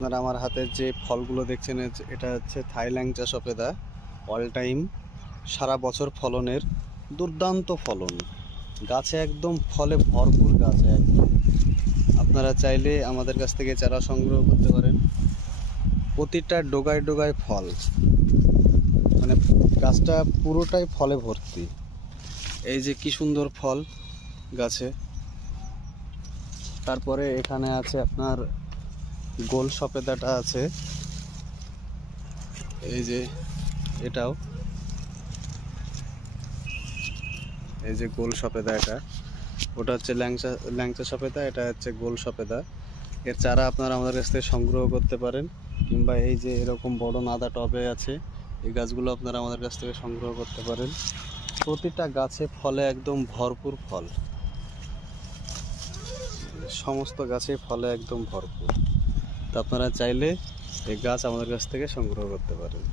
আপনারা আমার হাতের যে ফলগুলো দেখছেন এটা হচ্ছে থাই ল্যাংচা সফেদা। অল টাইম সারা বছর ফলনের দুর্দান্ত ফলন, গাছে একদম ফলে ভরপুর, গাছে একদম। আপনারা চাইলে আমাদের কাছ থেকে চারা সংগ্রহ করতে পারেন। প্রতিটা ডোগায় ডোগায় ফল, মানে গাছটা পুরোটাই ফলে ভর্তি। এই যে কি সুন্দর ফল গাছে। তারপরে এখানে আছে আপনার গোল সফেদাটা আছে, এই যে এটাও, এই যে গোল সফেদা, এটা ওটা হচ্ছে ল্যাংচা ল্যাংচা সফেদা, এটা হচ্ছে গোল সফেদা। এর চারা আপনারা আমাদের কাছ থেকে সংগ্রহ করতে পারেন, কিংবা এই যে এরকম বড় নাদা টবে আছে, এই গাছগুলো আপনারা আমাদের কাছ থেকে সংগ্রহ করতে পারেন। প্রতিটা গাছে ফলে একদম ভরপুর ফল, সমস্ত গাছে ফলে একদম ভরপুর। তো আপনারা চাইলে এই গাছ আমাদের কাছ থেকে সংগ্রহ করতে পারেন।